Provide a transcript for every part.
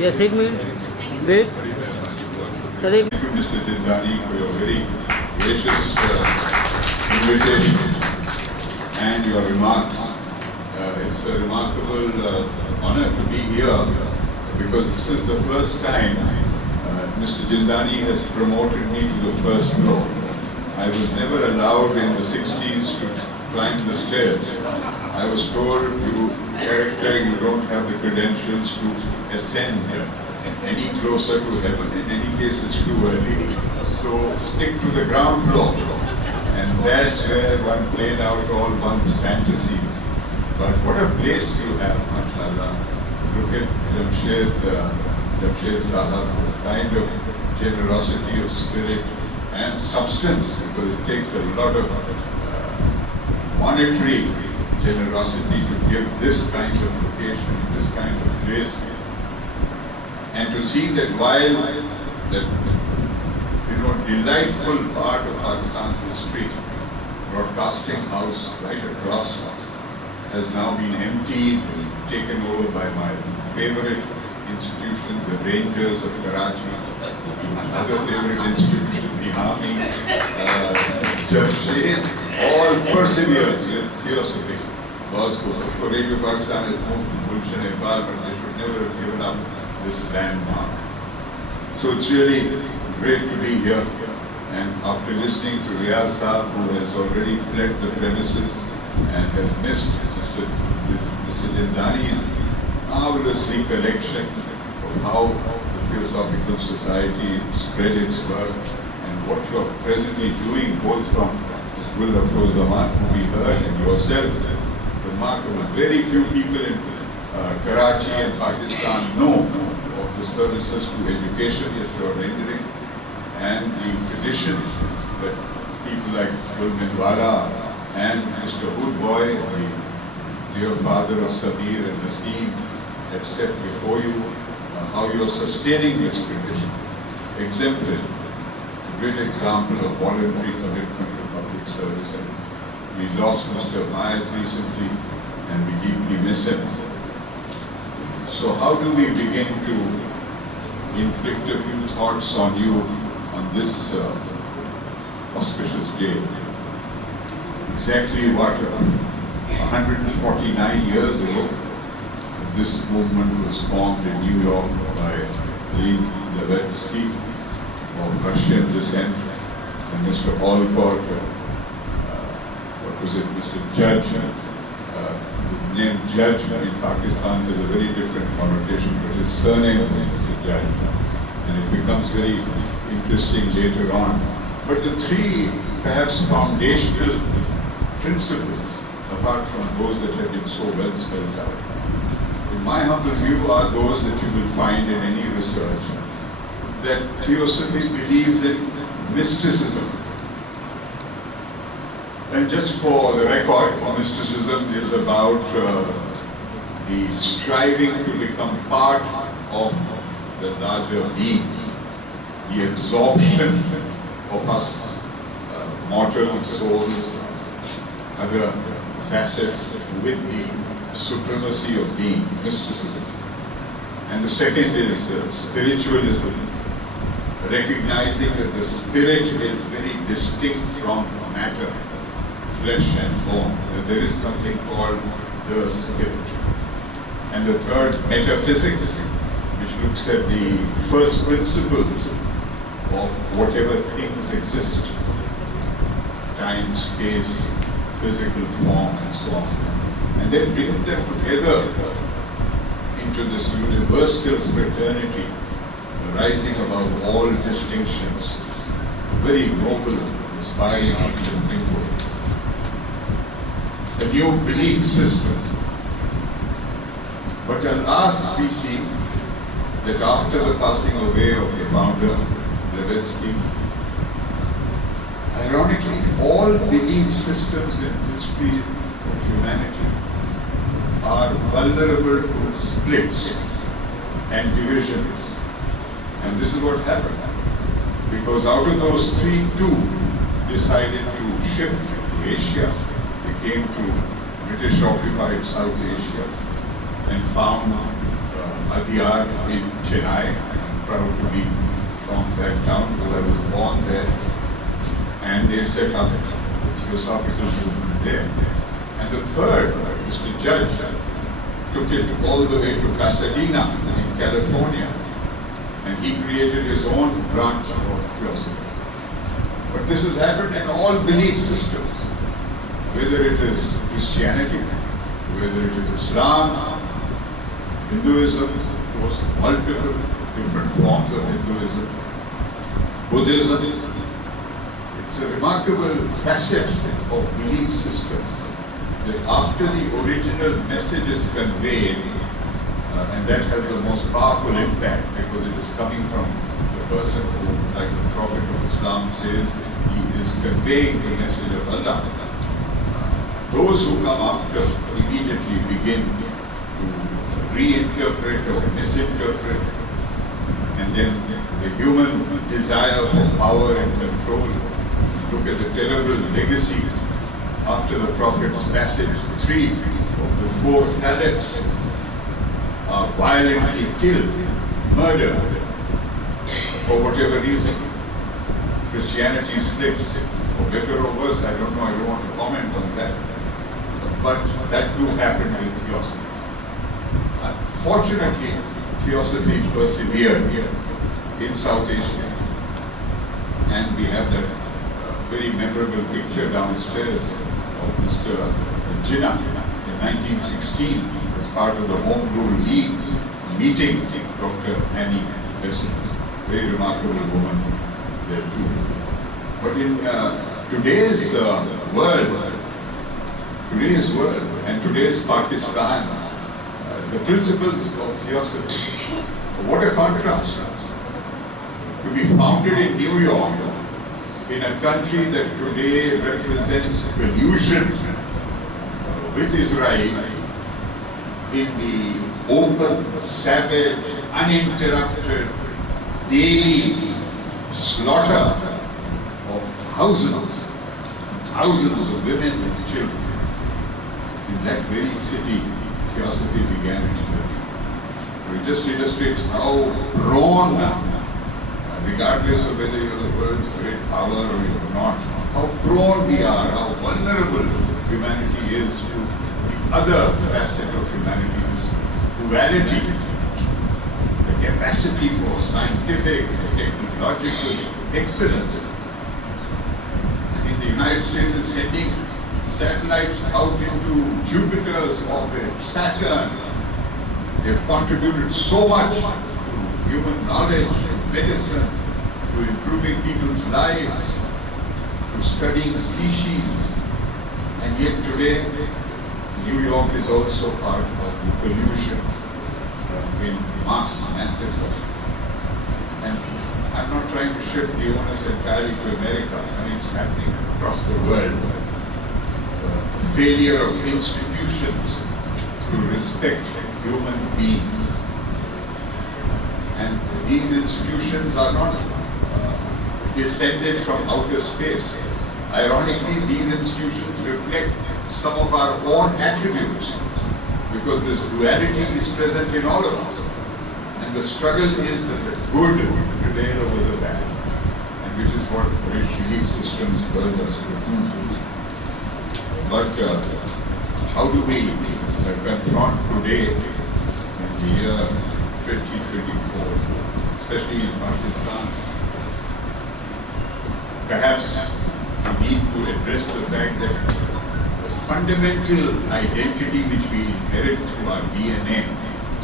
Yes, एक minute wait sir एक Thank you, Mr. Jindani, for your very gracious invitation and your remarks. It's a remarkable honor to be here because this is the first time Mr. Jindani has promoted me to the first floor. I was never allowed in the 60s to climb the stairs. I was told, you don't have the credentials to ascend any closer to heaven. In any case, it's too early. So stick to the ground floor. And that's where one played out all one's fantasies. But what a place you have, mashallah. Look at Jamshed Sahab, the kind of generosity of spirit and substance, because it takes a lot of monetary generosity to give this kind of location, this kind of place. And to see that while that delightful part of Pakistan's history, broadcasting house right across, has now been emptied and taken over by my favorite institution, the Rangers of Karachi, other favorite institution, the Army, Javed, all perseveres with Theosophical. For Radio Pakistan has moved to Gulshan Nepal, but they should never have given up this landmark. So it's really great to be here. And after listening to Riyaz Saab, who has already fled the premises and has missed Mr. Jindani's marvelous recollection of how the Theosophical Society spread its work and what you are presently doing, both from Ms. Gul Afroz Zaman, who we heard, and yourself, remarkable. Very few people in Karachi and Pakistan know of the services to education that you are rendering and the traditions that people like Gulminwala and Mr. Woodboy, the dear father of Sabir and Naseem, have set before you, how you are sustaining this tradition. Exemplary, a great example of voluntary commitment to public service. And we lost Mr. Myers recently and we deeply miss him. So how do we begin to inflict a few thoughts on you on this auspicious day? Exactly what 149 years ago, this movement was formed in New York by Javed of Russian descent and Mr. Alcott, Mr. Judge. The name Judge in Pakistan has a very different connotation, but his surname is Mr. Judge. And it becomes very interesting later on. But the three, perhaps, foundational principles, apart from those that have been so well spelled out, in my humble view, are those that you will find in any research, that Theosophy believes in mysticism. And just for the record, mysticism is about the striving to become part of the larger being, the absorption of us mortal souls, other facets with the supremacy of being, mysticism. And the second is spiritualism, recognizing that the spirit is very distinct from matter, flesh and bone, that there is something called the spirit. And the third, metaphysics, which looks at the first principles of whatever things exist, time, space, physical form, and so on. And then bring them together into this universal fraternity, rising above all distinctions. Very noble, inspiring people. A new belief system. But alas, we see that after the passing away of the founder, Javed, ironically, all belief systems in history of humanity are vulnerable to splits and divisions. And this is what happened. Because out of those three, two decided to shift to Asia. They came to British-occupied South Asia and found Adiyar in Chennai. I'm proud to be from that town because I was born there. And they set up the Theosophical movement there. And the third, Mr. Judge, took it all the way to Pasadena in California. And he created his own branch of Theosophy. But this has happened in all belief systems, whether it is Christianity, whether it is Islam, Hinduism, of course, multiple different forms of Hinduism, Buddhism. It's a remarkable facet of belief systems that after the original message is conveyed, and that has the most powerful impact because it is coming from the person who, like the Prophet of Islam says, he is conveying the message of Allah. Those who come after immediately begin to reinterpret or misinterpret, and then the human desire for power and control. Look at the terrible legacy after the Prophet's passage. 3 of the 4 caliphs are violently killed, murdered, for whatever reason. Christianity splits, for better or worse, I don't know, I don't want to comment on that. But that do happen with Theosophy. Fortunately, Theosophy persevered in South Asia. And we have that very memorable picture downstairs of Mr. Jinnah in 1916 as part of the Home Rule League meeting Dr. Annie Besant. Very remarkable woman there too. But in today's world and today's Pakistan, the principles of Theosophy, what a contrast. To be founded in New York, in a country that today represents collusion with Israel, in the open, savage, uninterrupted, daily slaughter of thousands of women and children. In that very city, Theosophy began its journey. It just illustrates how prone, regardless of whether you're the world's great power or you're not, how prone we are, how vulnerable humanity is to the other facet of humanity, this duality, the capacity for scientific, technological excellence. The United States is sending satellites out into Jupiter's orbit, Saturn. They've contributed so much to human knowledge, to medicine, to improving people's lives, to studying species. And yet today, New York is also part of the pollution in massacre. And I'm not trying to shift the onus entirely to America. I mean, it's happening across the world. Failure of institutions to respect human beings. And these institutions are not descended from outer space. Ironically, these institutions reflect some of our own attributes because this duality is present in all of us. And the struggle is that the good prevail over the bad, and which is what great belief systems urge us to do. But how do we confront today in the year 2024, especially in Pakistan? Perhaps we need to address the fact that the fundamental identity which we inherit through our DNA,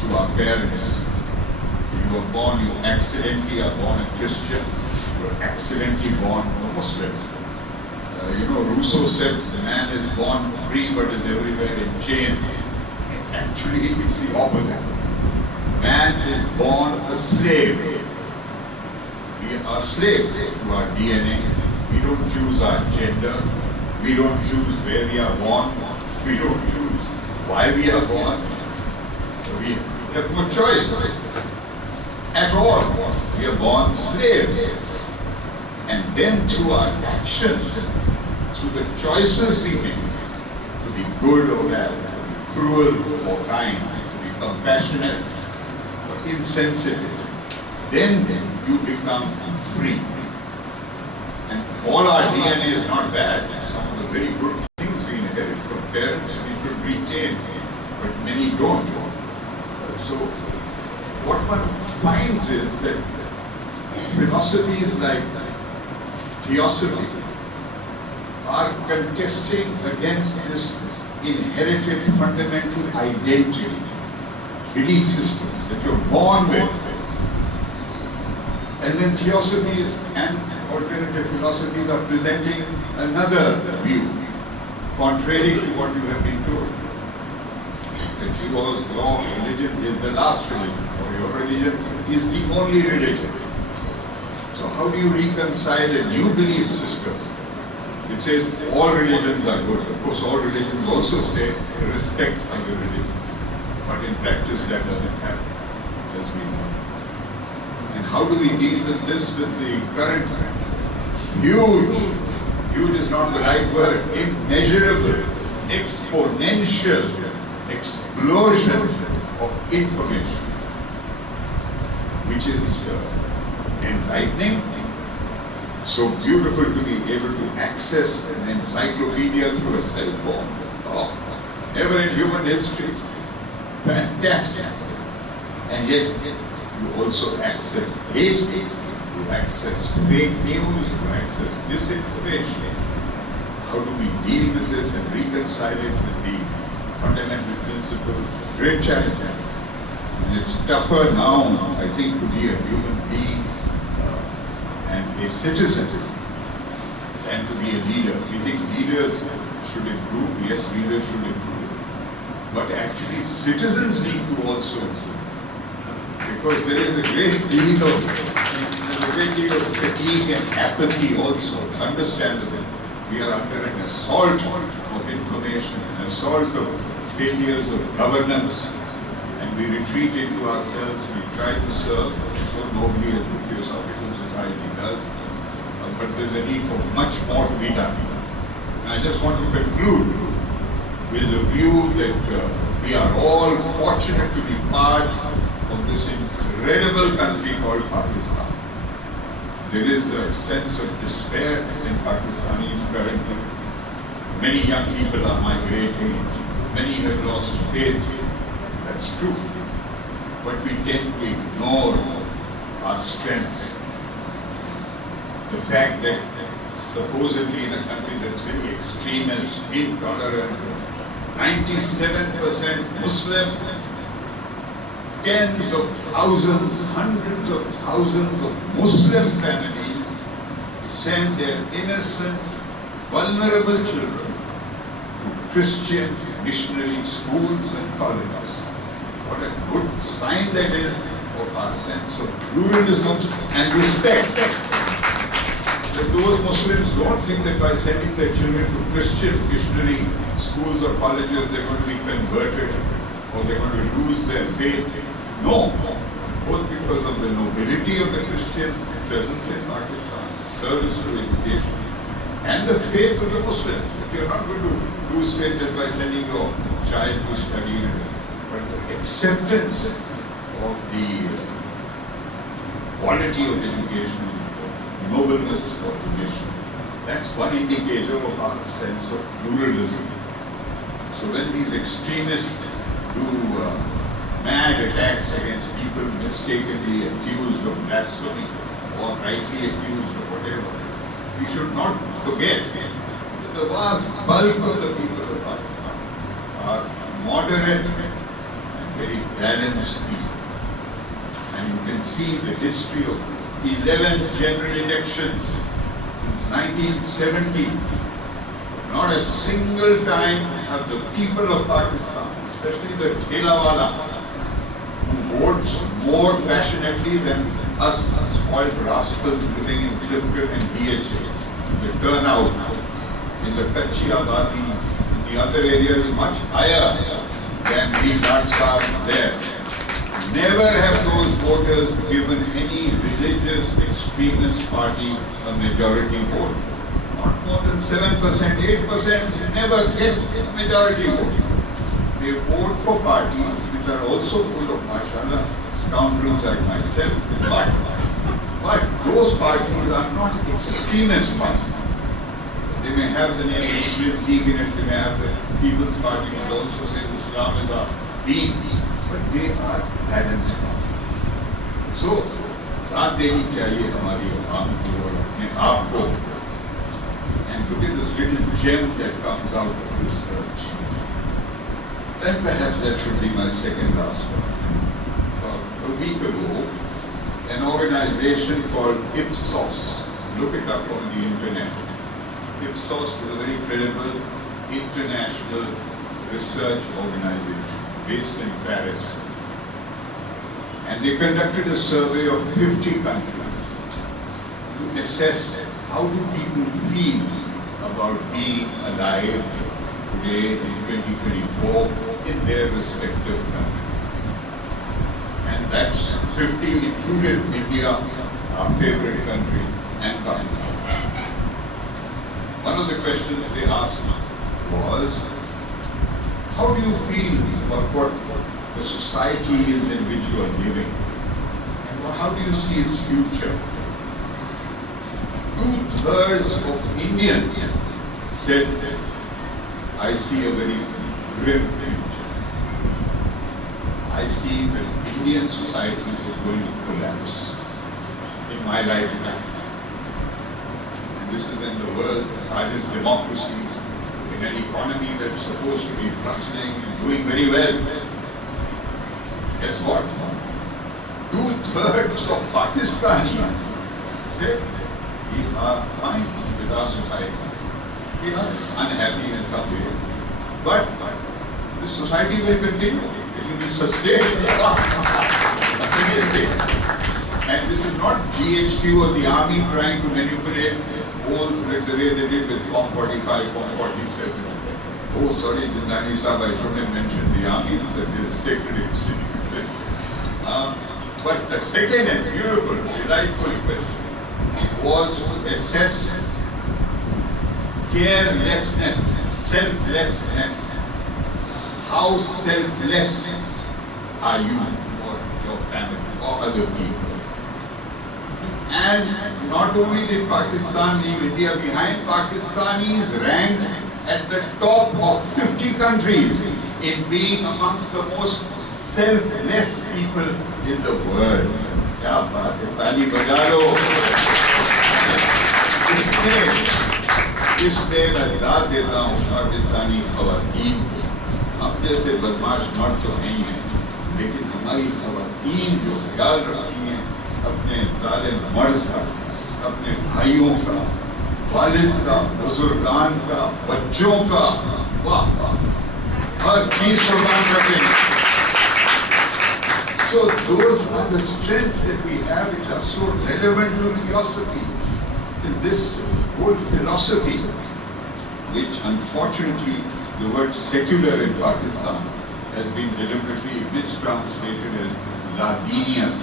through our parents. You are born, you accidentally are born a Christian, you are accidentally born a Muslim. Rousseau said the man is born free but is everywhere in chains. Actually, it's the opposite. Man is born a slave. We are slaves to our DNA. We don't choose our gender. We don't choose where we are born. We don't choose why we are born. We have no choice at all. We are born slaves. And then through our actions, through the choices we make, to be good or bad, to be cruel or kind, to be compassionate insensitive, then you become free. And all our DNA is not bad. Some of the very good things we inherit from parents we should retain, but many don't. So what one finds is that philosophies like Theosophy are contesting against this inherited fundamental identity, belief system that you're born with. And then Theosophies and alternative philosophies are presenting another view, contrary to what you have been told. That your religion is the last religion, or your religion is the only religion. So how do you reconcile a new belief system? It says all religions are good. Of course, all religions also say respect other religions. But in practice, that doesn't happen, as we know. And how do we deal with this with the current huge is not the right word, immeasurable, exponential explosion of information, which is enlightening, so beautiful to be able to access an encyclopedia through a cell phone. Oh, never in human history. Fantastic. And yet, you also access hate, you access fake news, you access disinformation. How do we deal with this and reconcile it with the fundamental principles? Great challenge. And it's tougher now, I think, to be a human being and a citizen than to be a leader. We think leaders should improve. Yes, leaders should improve. But actually, citizens need to also improve. Because there is a great deal of fatigue and apathy also. It's understandable. We are under an assault of information, an assault of failures of governance, and we retreat into ourselves. We try to serve so nobly as the Theosophical Society does, but there's a need for much more to be done. And I just want to conclude with the view that we are all fortunate to be part of this incredible country called Pakistan. There is a sense of despair in Pakistanis currently. Many young people are migrating, many have lost faith. That's true. But we tend to ignore our strengths. The fact that supposedly in a country that's very extremist, intolerant, 97% Muslim, tens of thousands, hundreds of thousands of Muslim families send their innocent, vulnerable children to Christian missionary schools and colleges. What a good sign that is of our sense of pluralism and respect. That those Muslims don't think that by sending their children to Christian missionary schools or colleges they're going to be converted or they're going to lose their faith. No, both because of the nobility of the Christian presence in Pakistan, service to education, and the faith of the Muslims. You're not going to lose faith just by sending your child to study, but the acceptance of the quality of education, the nobleness of the mission. That's one indicator of our sense of pluralism. So when these extremists do mad attacks against people mistakenly accused of blasphemy or rightly accused of whatever, we should not forget that the vast bulk of the people of Pakistan are moderate and very balanced people. And you can see the history of 11 general elections since 1970. Not a single time have the people of Pakistan, especially the Thelawala, who votes more passionately than us spoiled rascals living in Clifton and DHA. The turnout in the Kachi Abadis, in the other areas is much higher than the Nadsas there. Never have those voters given any religious extremist party a majority vote. Not more than 7%, 8%, never get a majority vote. They vote for parties which are also full of, mashallah, scoundrels like myself. But those parties are not extremist parties. They may have the name Muslim League in it, they may have the People's Party, and also say Islam is a deen, but they are balanced parties. So, साथ देनी चाहिए हमारी आवाम को और अपने आप को. And look at this little gem that comes out of research. Then perhaps that should be my second aspect. A week ago, an organization called Ipsos, look it up on the internet. Ipsos is a very credible international research organization based in Paris. And they conducted a survey of 50 countries to assess how do people feel about being alive today in 2024 in their respective countries. And that's 50 included India, our favorite country, and Pakistan. One of the questions they asked was, how do you feel about what the society is in which you are living? And how do you see its future? 2/3 of Indians said, I see a very grim future. I see that Indian society is going to collapse in my lifetime. And this is in the world, largest democracy, in an economy that's supposed to be bustling and doing very well. Guess what? 2/3 of Pakistanis said, we are fine with our society. We are unhappy in some way. But the society will continue. It will be sustained. And this is not GHQ or the army trying to manipulate polls like the way they did with Form 45, Form 47. Oh, sorry, Jindani Sahib, I shouldn't have mentioned the army. It's a sacred institution. But the second and beautiful, delightful question was to assess carelessness, selflessness. How selfless are you or your family or other people? And not only did Pakistan leave India behind, Pakistanis ranked at the top of 50 countries in being amongst the most selfless people in the world. क्या बात है, ताली बजा लो. इसमें मैं दाद देता हूँ पाकिस्तानी खवातीन को. हम जैसे बदमाश मर्द तो नहीं हैं, लेकिन हमारी खवातीन जो ख्याल रखती हैं अपने साले मर्द का, अपने भाइयों का, वालिद का, बुजुर्गान का, बच्चों का, वाह वाह, हर चीज कुर्बान करते हैं. So those are the strengths that we have which are so relevant to Theosophy. In this whole philosophy, which unfortunately the word secular in Pakistan has been deliberately mistranslated as ladiniyat,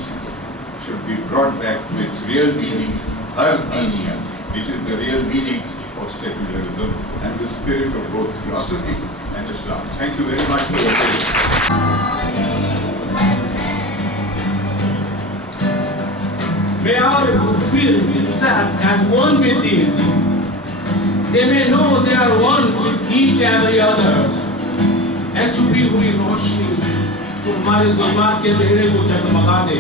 should be brought back to its real meaning, ardiniyat, which is the real meaning of secularism and the spirit of both Theosophy and Islam. Thank you very much for your attention. May all feel themselves as one with Him. They may know they are one with each and every other. And छुपी हुई रोशनी जो हमारे ज़ुल्मात के चेहरे को जगमगा दे.